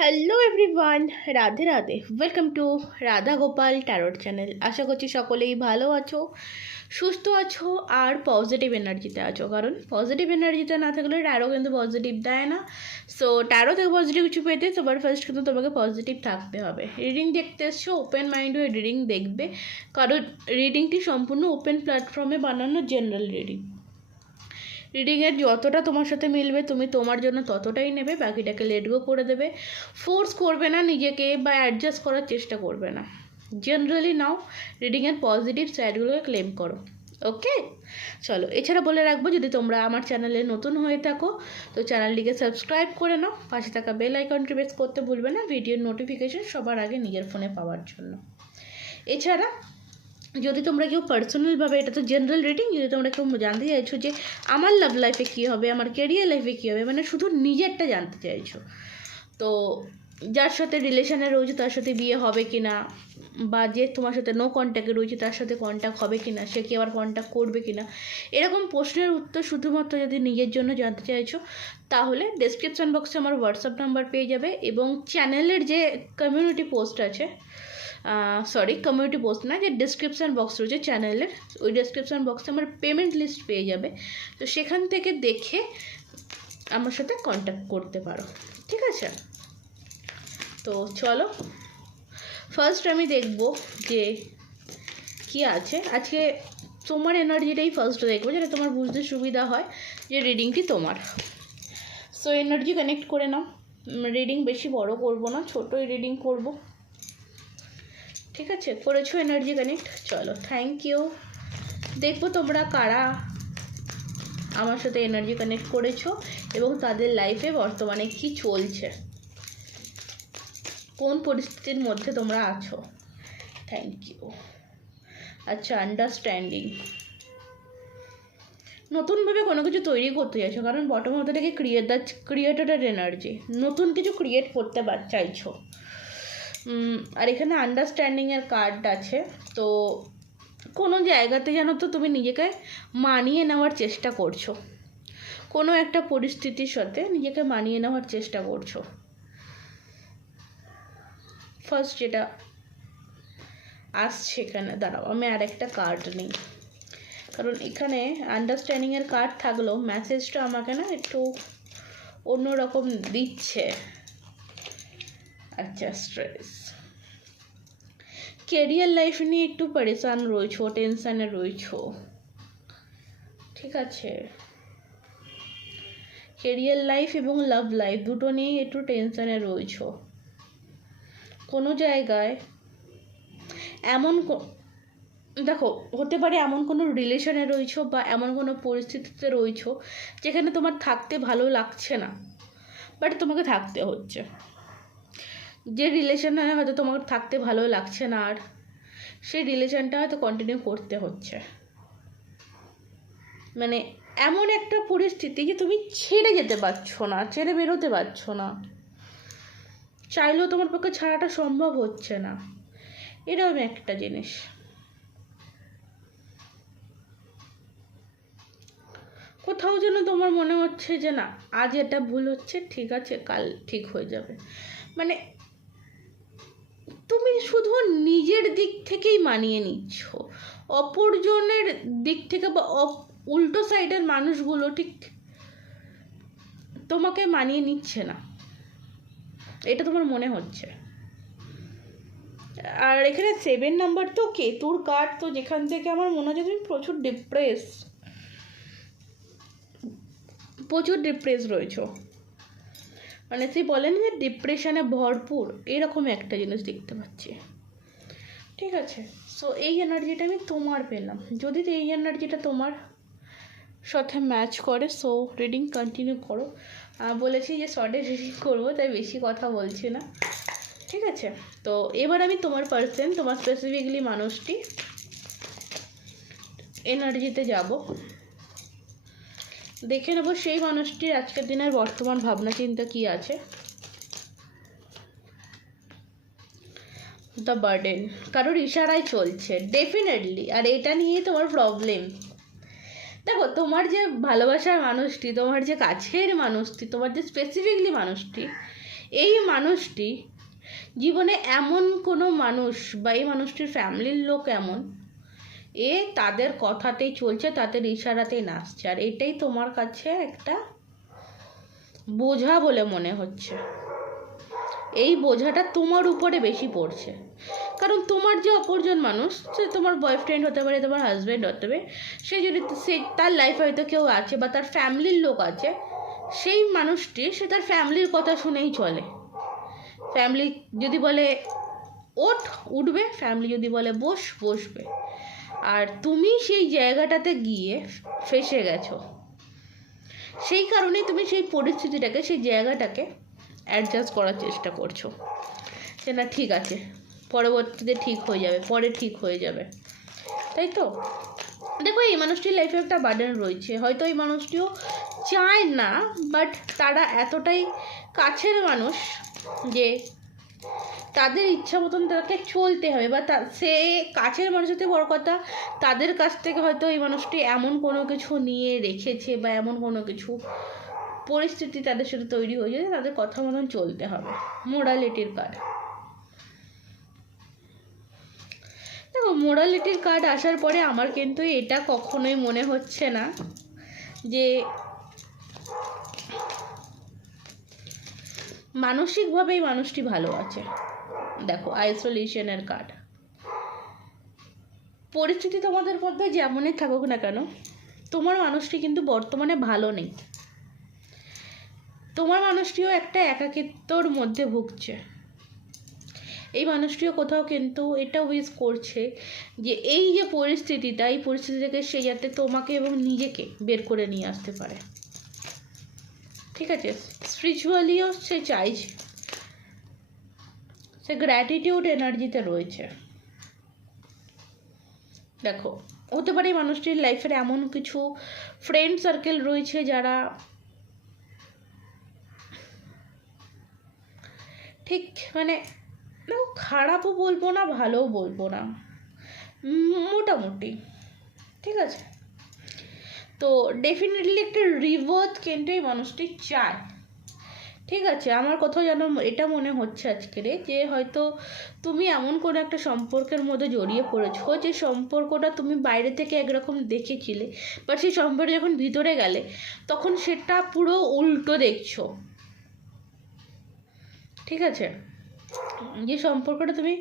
Hello everyone, Radhe Radhe. Welcome to Radha Gopal tarot channel. আশা করছি সকলেই ভালো আছো, সুস্থ আছো আর পজিটিভ এনার্জিতে আছো। কারণ পজিটিভ এনার্জিতে না থাকলে ট্যারো কিন্তু পজিটিভ দেয় না। সো ট্যারো থেকে পজিটিভ কিছু পেতে সবার ফার্স্ট কিন্তু তোমাকে পজিটিভ থাকতে হবে। রিডিং দেখতে এসছো, ওপেন মাইন্ড হয়ে রিডিং দেখবে, কারণ রিডিংটি সম্পূর্ণ ওপেন প্ল্যাটফর্মে বানানো জেনারেল রিডিংয়ের যতটা তোমার সাথে মিলবে তুমি তোমার জন্য ততটাই নেবে, বাকিটাকে লেট গো করে দেবে। ফোর্স করবে না নিজেকে বা অ্যাডজাস্ট করার চেষ্টা করবে না। জেনারেলি নাও, রিডিংয়ের পজিটিভ সাইডগুলোকে ক্লেম করো। ওকে, চলো। এছাড়া বলে রাখবো, যদি তোমরা আমার চ্যানেলে নতুন হয়ে থাকো তো চ্যানেলটিকে সাবস্ক্রাইব করে নাও, পাশে থাকা বেল আইকনটি প্রেস করতে ভুলবে না ভিডিওর নোটিফিকেশন সবার আগে নিজের ফোনে পাওয়ার জন্য। এছাড়া যদি তোমরা কেউ পার্সোনালভাবে, এটা তো জেনারেল রিডিং, যদি তোমরা কেউ জানতে চাইছো যে আমার লাভ লাইফে কী হবে, আমার ক্যারিয়ার লাইফে কী হবে, মানে শুধু নিজেরটা জানতে চাইছো, তো যার সাথে রিলেশনে রয়েছে তার সাথে বিয়ে হবে কি না, বা যে তোমার সাথে নো কন্ট্যাক্টে রয়েছে তার সাথে কন্ট্যাক্ট হবে কি না, সে কি আবার কন্ট্যাক্ট করবে কি না, এরকম প্রশ্নের উত্তর শুধুমাত্র যদি নিজের জন্য জানতে চাইছো তাহলে ডেসক্রিপশান বক্সে আমার হোয়াটসঅ্যাপ নাম্বার পেয়ে যাবে, এবং চ্যানেলের যে কমিউনিটি পোস্ট আছে, কমিউনিটি পোস্ট না, যে ডিসক্রিপশান বক্স রয়েছে চ্যানেলের, ওই ডিসক্রিপশান বক্সে আমার পেমেন্ট লিস্ট পেয়ে যাবে। তো সেখান থেকে দেখে আমার সাথে কন্ট্যাক্ট করতে পারো, ঠিক আছে? তো চলো, ফার্স্ট আমি দেখব যে কি আছে আজকে। তোমার এনার্জিটাই ফার্স্ট দেখবো, যেটা তোমার বুঝতে সুবিধা হয় যে রিডিংটি তোমার। সো এনার্জি কানেক্ট করে নাও। রিডিং বেশি বড় করব না, ছোটোই রিডিং করব, ঠিক আছে? করেছো এনার্জি কানেক্ট? চলো, থ্যাংক ইউ। দেখবো তোমরা কারা আমার সাথে এনার্জি কানেক্ট করেছো এবং তাদের লাইফে বর্তমানে কি চলছে, কোন পরিস্থিতির মধ্যে তোমরা আছো। Thank you. আচ্ছা, আন্ডারস্ট্যান্ডিং। নতুনভাবে কোনো কিছু তৈরি করতে চাইছো, কারণ বটম অফ দ্য ডেকে ক্রিয়েটরের এনার্জি, নতুন কিছু ক্রিয়েট করতে চাইছো। আর এখানে আন্ডারস্ট্যান্ডিংয়ের কার্ড আছে। তো কোনো জায়গাতে যেন তো তুমি নিজেকে মানিয়ে নেওয়ার চেষ্টা করছো, কোনো একটা পরিস্থিতির সাথে নিজেকে মানিয়ে নেওয়ার চেষ্টা করছো। ফার্স্ট যেটা আসছে এখানে, দাঁড়াও আমি আর একটা কার্ড নিই, কারণ এখানে আন্ডারস্ট্যান্ডিংয়ের কার্ড থাকলেও মেসেজটা আমাকে না একটু অন্যরকম দিচ্ছে। আচ্ছা, স্ট্রেস, কেরিয়ার লাইফ নিয়ে একটু পরেশান রয়েছো, টেনশানে রয়েছো, ঠিক আছে? কেরিয়ার লাইফ এবং লাভ লাইফ দুটো নিয়েই একটু টেনশানে রয়েছো। কোনো জায়গায় এমন দেখো, হতে পারে এমন কোনো রিলেশনে রয়েছো বা এমন কোনো পরিস্থিতিতে রয়েছো যেখানে তোমার থাকতে ভালো লাগছে না, বাট তোমাকে থাকতে হচ্ছে। যে রিলেশনে হয়তো তোমার থাকতে ভালো লাগছে না, আর সেই রিলেশনটা হয়তো কন্টিনিউ করতে হচ্ছে। মানে এমন একটা পরিস্থিতি যে তুমি ছেড়ে যেতে পারছো না, ছেড়ে বেরোতে পারছো না, চাইলেও তোমার পক্ষে ছাড়াটা সম্ভব হচ্ছে না, এরকম একটা জিনিস। কোথাও যেন তোমার মনে হচ্ছে যে না, আজ এটা ভুল হচ্ছে, ঠিক আছে কাল ঠিক হয়ে যাবে। মানে তুমি শুধু নিজের দিক থেকেই মানিয়ে নিচ্ছ, অপরজনের দিক থেকে বা উল্টো সাইডের মানুষগুলো ঠিক তোমাকে মানিয়ে নিচ্ছে না, এটা তোমার মনে হচ্ছে। আর এখানে 7 নাম্বার তো কেতুর কার্ড, তো যেখান থেকে আমার মনে হচ্ছে তুমি প্রচুর ডিপ্রেস রয়েছো। মানে সে বলেন যে ডিপ্রেশনে ভরপুর, এরকম একটা জিনিস দেখতে পাচ্ছি, ঠিক আছে? সো এই এনার্জিটা আমি তোমার পেলাম। যদি এই এনার্জিটা তোমার সাথে ম্যাচ করে সো রিডিং কন্টিনিউ করো। বলেছি যে শর্টে রিডিং করবো, তাই বেশি কথা বলছি না, ঠিক আছে? তো এবার আমি তোমার পার্সন, তোমার স্পেসিফিকলি মানুষটি এনার্জিতে যাব, দেখে নেবো সেই মানুষটির আজকের দিনের বর্তমান ভাবনা চিন্তা কী আছে। দ্য বার্ডেন, কারোর ইশারায় চলছে ডেফিনেটলি, আর এটা নিয়েই তোমার প্রবলেম। দেখো, তোমার যে ভালোবাসার মানুষটি, তোমার যে কাছের মানুষটি, তোমার যে স্পেসিফিকলি মানুষটি, এই মানুষটি জীবনে এমন কোনো মানুষ বা এই মানুষটির ফ্যামিলির লোক এমন, তাদের কথাতেই চলছে, তাদের ইশারাতেই নাচছে, আর এটাই তোমার কাছে একটা বোঝা বলে মনে হচ্ছে। এই বোঝাটা তোমার উপরে বেশি পড়ছে, কারণ তোমার যে অপরজন মানুষ, সে তোমার বয়ফ্রেন্ড হতে পারে, তোমার হাজব্যান্ড হতে পারে, সে যদি তার লাইফে হয়তো কেউ আছে বা তার ফ্যামিলির লোক আছে, সেই মানুষটি সে তার ফ্যামিলির কথা শুনেই চলে। ফ্যামিলি যদি বলে ওঠ, উঠবে, ফ্যামিলি যদি বলে বস, বসবে। আর তুমি সেই জায়গাটাতে গিয়ে ফেঁসে গেছো, সেই কারণেই তুমি সেই পরিস্থিতিটাকে, সেই জায়গাটাকে অ্যাডজাস্ট করার চেষ্টা করছো যে না ঠিক আছে, পরবর্তীতে ঠিক হয়ে যাবে, পরে ঠিক হয়ে যাবে, তাই তো? দেখো, এই মানুষটির লাইফে একটা বার্ডেন রয়েছে, হয়তো এই মানুষটিও চায় না, বাট তারা এতটাই কাছের মানুষ যে তাদের ইচ্ছা মতন তাকে চলতে হবে, বা সে কাছের মানুষের থেকে বড় কথা, তাদের কাছ থেকে হয়তো এই মানুষটি এমন কোনো কিছু নিয়ে রেখেছে বা এমন কোনো কিছু পরিস্থিতি তাদের সাথে তৈরি হয়ে যায়, তাদের কথা মতন চলতে হবে। মোরালিটির কার্ড, দেখো মোরালিটির কার্ড আসার পরে আমার কিন্তু এটা কখনোই মনে হচ্ছে না যে মানসিকভাবে এই মানুষটি ভালো আছে। দেখো আইসোলেশনের কার্ড, পরিস্থিতি তোমাদের মধ্যে যেমনই থাকুক না কেন, তোমার মানুষটি কিন্তু বর্তমানে ভালো নেই। তোমার মানুষটিও একটা একাকিত্বর মধ্যে ভুগছে। এই মানুষটিও কোথাও কিন্তু এটা উইশ করছে যে এই যে পরিস্থিতিটা, এই পরিস্থিতি থেকে সে যাতে তোমাকে এবং নিজেকে বের করে নিয়ে আসতে পারে। ঠিক আছে, স্পিরিচুয়ালিও সে চাইছে, সে গ্র্যাটিটিউড এনার্জিতে রয়েছে। দেখো, হতে পারে মানুষটির লাইফের এমন কিছু ফ্রেন্ড সার্কেল রয়েছে যারা ঠিক মানে খারাপও বলবো না, ভালোও বলবো না, মোটামুটি, ঠিক আছে। তো ডেফিনেটলি একটা রিভার্থ কিন্তু এই মানুষটি চায়। ঠিক আছে, আমার কোথাও যেন এটা মনে হচ্ছে আজকের যে হয়তো তুমি এমন কোনো একটা সম্পর্কের মধ্যে জড়িয়ে পড়েছো, যে সম্পর্কটা তুমি বাইরে থেকে একরকম দেখেছিলে, বাট সেই সম্পর্কে যখন ভিতরে গেলে তখন সেটা পুরো উল্টো দেখছো। ঠিক আছে, যে সম্পর্কটা তুমি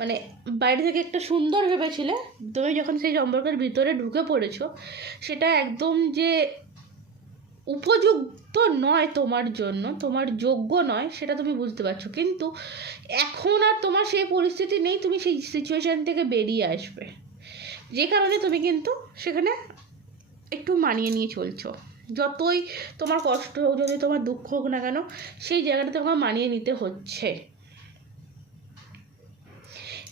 মানে বাইরে থেকে একটা সুন্দর ভেবেছিলে, তুমি যখন সেই সম্পর্কের ভিতরে ঢুকে পড়েছো, সেটা একদম যে উপযুক্ত নয় তোমার জন্য, তোমার যোগ্য নয়, সেটা তুমি বুঝতে পারছো। কিন্তু এখন আর তোমার সেই পরিস্থিতি নেই, তুমি সেই সিচুয়েশান থেকে বেরিয়ে আসবে, যে কারণে তুমি কিন্তু সেখানে একটু মানিয়ে নিয়ে চলছো। যতই তোমার কষ্ট হোক, যতই তোমার দুঃখ হোক না কেন, সেই জায়গাটা তোমার মানিয়ে নিতে হচ্ছে।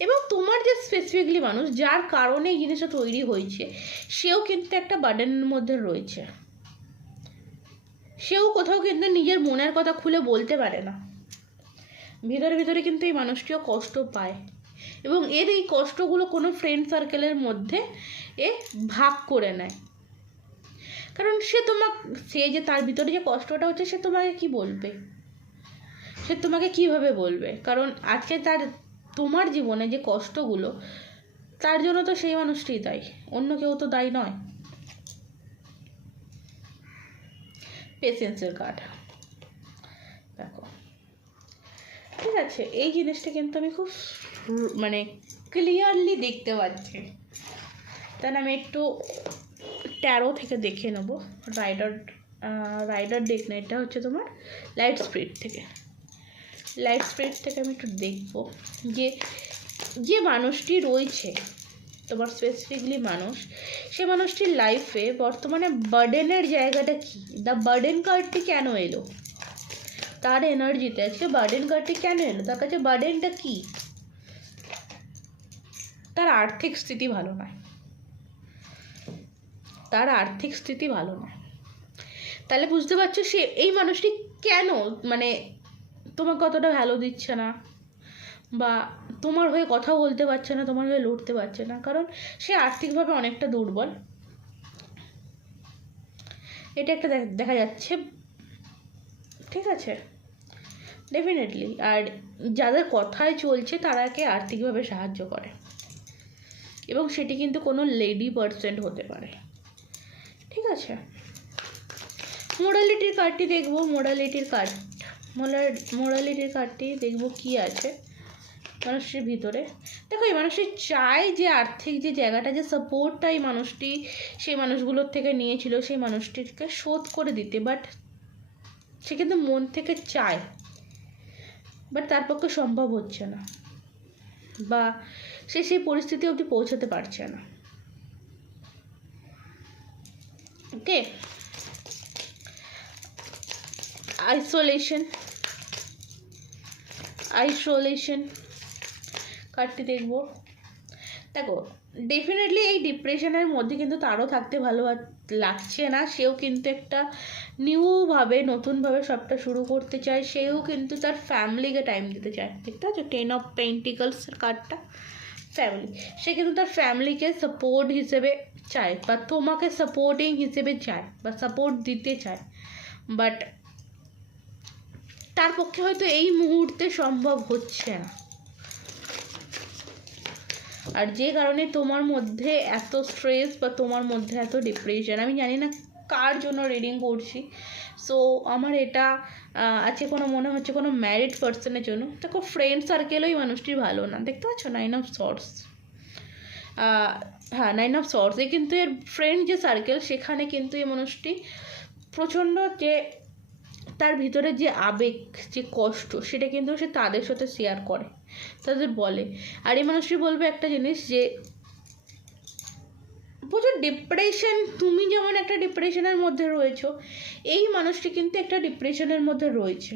এবং তোমার যে স্পেসিফিকলি মানুষ যার কারণে এই জিনিসটা তৈরি হয়েছে, সেও কিন্তু একটা বার্ডেনের মধ্যে রয়েছে। সেও কোথাও কিন্তু নিজের মনের কথা খুলে বলতে পারে না, ভিতরে ভিতরে কিন্তু এই মানুষটিও কষ্ট পায়, এবং এর এই কষ্টগুলো কোনো ফ্রেন্ড সার্কেলের মধ্যে ভাগ করে নেয়। কারণ সে যে তার ভিতরে যে কষ্টটা হচ্ছে, সে তোমাকে কি বলবে, সে তোমাকে কিভাবে বলবে? কারণ আজকে তোমার জীবনে যে কষ্টগুলো, তার জন্য তো সেই মানুষটিই দায়ী, অন্য কেউ তো দায়ী নয়। পেশেন্সের কার্ড, দেখো ঠিক আছে, এই জিনিসটা কিন্তু আমি খুব মানে ক্লিয়ারলি দেখতে পাচ্ছি। তাহলে আমি একটু ট্যারো থেকে দেখে নেব। রাইডার ডেক না, এটা হচ্ছে তোমার লাইট স্পিরিট থেকে। আমি একটু দেখবো যে মানুষটি রয়েছে তোমার স্পেসিফিকলি মানুষ, সে মানুষটির লাইফে বর্তমানে বার্ডেনের জায়গাটা কি, দ্য বার্ডেন কার্ডটি কেন এলো তার এনার্জিতে, আজকে বার্ডেন কার্ডটি কেন এলো তার কাছে, বার্ডেনটা কি? তার আর্থিক স্থিতি ভালো নয়, তাহলে বুঝতে পারছো সে এই মানুষটি কেন মানে তোমাকে অতটা ভ্যালু দিচ্ছে না, বা তোমার হয়ে কথা বলতে পারছে না, তোমার হয়ে লড়তে পারছে না, কারণ সে আর্থিকভাবে অনেকটা দুর্বল। এটা একটা দেখা যাচ্ছে। ঠিক আছে, ডেফিনেটলি। আর যাদের কথায় চলছে তারাকে আর্থিকভাবে সাহায্য করে, এবং সেটি কিন্তু কোনো লেডি পার্সন হতে পারে। ঠিক আছে, মোরালিটির কার্ডটি দেখবো। মোরালিটির কার্ডটি দেখবো কি আছে মানুষটির ভিতরে। দেখো, এই মানুষটি চায় যে আর্থিক যে জায়গাটা, যে সাপোর্টটা এই মানুষটি সেই মানুষগুলোর থেকে নিয়েছিল সেই মানুষটিকে শোধ করে দিতে, বাট সে কিন্তু মন থেকে চায়, বাট তার পক্ষে সম্ভব হচ্ছে না, বা সে সেই পরিস্থিতি অবধি পৌঁছাতে পারছে না। ওকে, আইসোলেশন কার্ডটি দেখবো। দেখো, ডেফিনেটলি এই ডিপ্রেশনের মধ্যে কিন্তু তারও থাকতে ভালো লাগছে না। সেও কিন্তু একটা নিউভাবে নতুনভাবে সবটা শুরু করতে চায়। সেও কিন্তু তার ফ্যামিলিকে টাইম দিতে চায়। দেখতে পাচ্ছ 10 অফ পেন্টিকলসের কার্ডটা, ফ্যামিলি। সে কিন্তু তার ফ্যামিলিকে সাপোর্ট হিসেবে চায়, বা তোমাকে সাপোর্টিং হিসেবে চায়, বা সাপোর্ট দিতে চায়, বাট তার পক্ষে হয়তো এই মুহূর্তে সম্ভব হচ্ছে না। আর যে কারণে তোমার মধ্যে এত স্ট্রেস বা তোমার মধ্যে এত ডিপ্রেশন, আমি জানি না কার জন্য রিডিং করছি। সো আমার এটা আছে কোনো মনে হচ্ছে কোনো ম্যারিড পার্সনের জন্য। দেখো, ফ্রেন্ড সার্কেলও এই মানুষটির ভালো না। দেখতে পাচ্ছ 9 অফ সর্টস। হ্যাঁ, 9 অফ সর্টস। এই কিন্তু এর ফ্রেন্ড যে সার্কেল, সেখানে কিন্তু এই মানুষটি প্রচণ্ড যে তার ভিতরে যে আবেগ, যে কষ্ট, সেটা কিন্তু সে তাদের সাথে শেয়ার করে, তাদের বলে। আর এই মানুষটি বলবে একটা জিনিস, যে প্রচুর ডিপ্রেশন, তুমি যেমন একটা ডিপ্রেশনের মধ্যে রয়েছো, এই মানুষটি কিন্তু একটা ডিপ্রেশনের মধ্যে রয়েছে।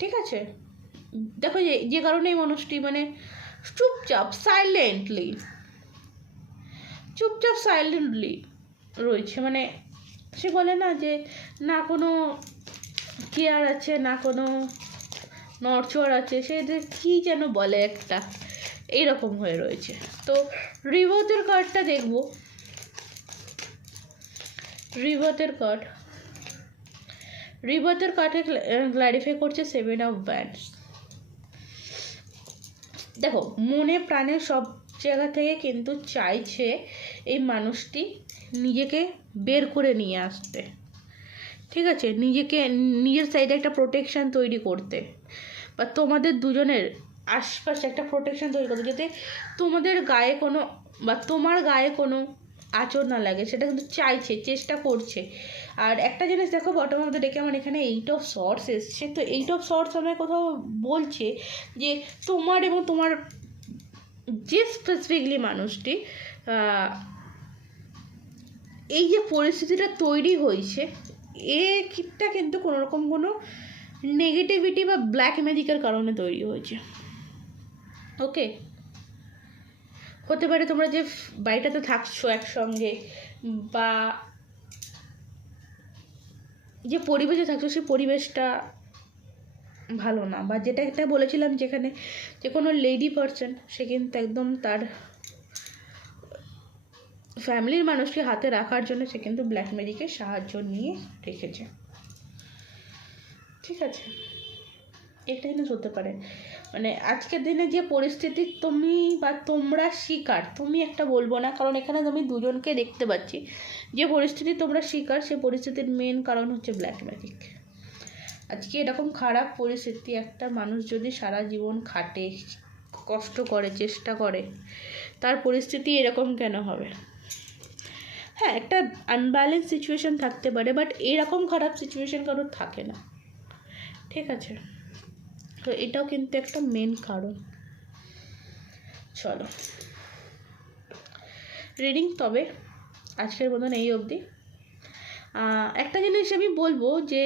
ঠিক আছে, দেখো যে কারণে এই মানুষটি মানে চুপচাপ সাইলেন্টলি রয়েছে। মানে সে বলে না যে না কোনো কেয়ার আছে, না কোনো নড়চড় আছে, সে যে কী যেন বলে একটা, এইরকম হয়ে রয়েছে। তো রিভার্থের কার্ডটা দেখবো। রিভার্থের কার্ডে ক্ল্যারিফাই করছে 7 অফ ব্যান্ডস। দেখো, মনে প্রাণে সব জায়গা থেকে কিন্তু চাইছে এই মানুষটি নিজেকে বের করে নিয়ে আসতে। ঠিক আছে, নিজের সাইডে একটা প্রোটেকশান তৈরি করতে, বা তোমাদের দুজনের আশপাশে একটা প্রোটেকশান তৈরি করতে, যাতে তোমাদের গায়ে কোনো বা তোমার গায়ে কোনো আঁচড় না লাগে, সেটা কিন্তু চাইছে, চেষ্টা করছে। আর একটা জিনিস দেখো, বটমের মধ্যে ডেকে আমার এখানে 8 অফ সর্টস এসছে। তো 8 অফ সর্টস আমার কোথাও বলছে যে তোমার এবং তোমার যে স্পেসিফিকলি মানুষটি এই যে পরিস্থিতিটা তৈরি হয়েছে, এটা কিন্তু কোনোরকম কোনো নেগেটিভিটি বা ব্ল্যাক ম্যাজিকের কারণে তৈরি হয়েছে। ওকে, হতে পারে তোমরা যে বাড়িটাতে থাকছো একসঙ্গে, বা যে পরিবেশে থাকছো সেই পরিবেশটা ভালো না, বা যেটা একটা বলেছিলাম যেখানে যে কোনো লেডি পার্সন, সে কিন্তু একদম তার ফ্যামিলির মানুষকে হাতে রাখার জন্য সে কিন্তু ব্ল্যাক ম্যাজিকের সাহায্য নিয়ে রেখেছে। ঠিক আছে, এটা জিনিস হতে পারে। মানে আজকের দিনে যে পরিস্থিতি তুমি বা তোমরা শিকার, তুমি একটা বলবো না, কারণ এখানে আমি দুজনকে দেখতে পাচ্ছি, যে পরিস্থিতি তোমরা শিকার, সে পরিস্থিতির মেন কারণ হচ্ছে ব্ল্যাক ম্যাজিক। আজকে এরকম খারাপ পরিস্থিতি, একটা মানুষ যদি সারা জীবন খাটে, কষ্ট করে, চেষ্টা করে, তার পরিস্থিতি এরকম কেন হবে? হ্যাঁ, একটা আনব্যালেন্স সিচুয়েশান থাকতে পারে, বাট এরকম খারাপ সিচুয়েশান কারোর থাকে না। ঠিক আছে, তো এটাও কিন্তু একটা মেন কারণ। চলো রিডিং তবে আজকের মতন এই অবধি। একটা জিনিস আমি বলবো, যে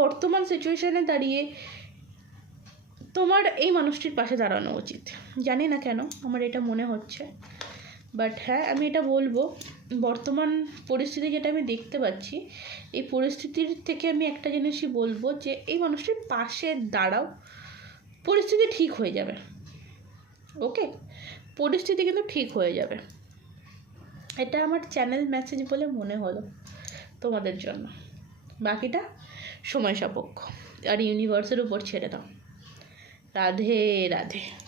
বর্তমান সিচুয়েশানে দাঁড়িয়ে তোমার এই মানুষটির পাশে দাঁড়ানো উচিত। জানি না কেন আমার এটা মনে হচ্ছে, বাট হ্যাঁ, আমি এটা বলবো, বর্তমান পরিস্থিতি যেটা আমি দেখতে পাচ্ছি, এই পরিস্থিতির থেকে আমি একটা জিনিসই বলবো, যে এই মানুষটির পাশে দাঁড়াও, পরিস্থিতি ঠিক হয়ে যাবে। ওকে, পরিস্থিতি কিন্তু ঠিক হয়ে যাবে। এটা আমার চ্যানেল মেসেজ বলে মনে হলো তোমাদের জন্য, বাকিটা সময় সাপেক্ষ। আর ইউনিভার্সের উপর ছেড়ে দাও। রাধে রাধে।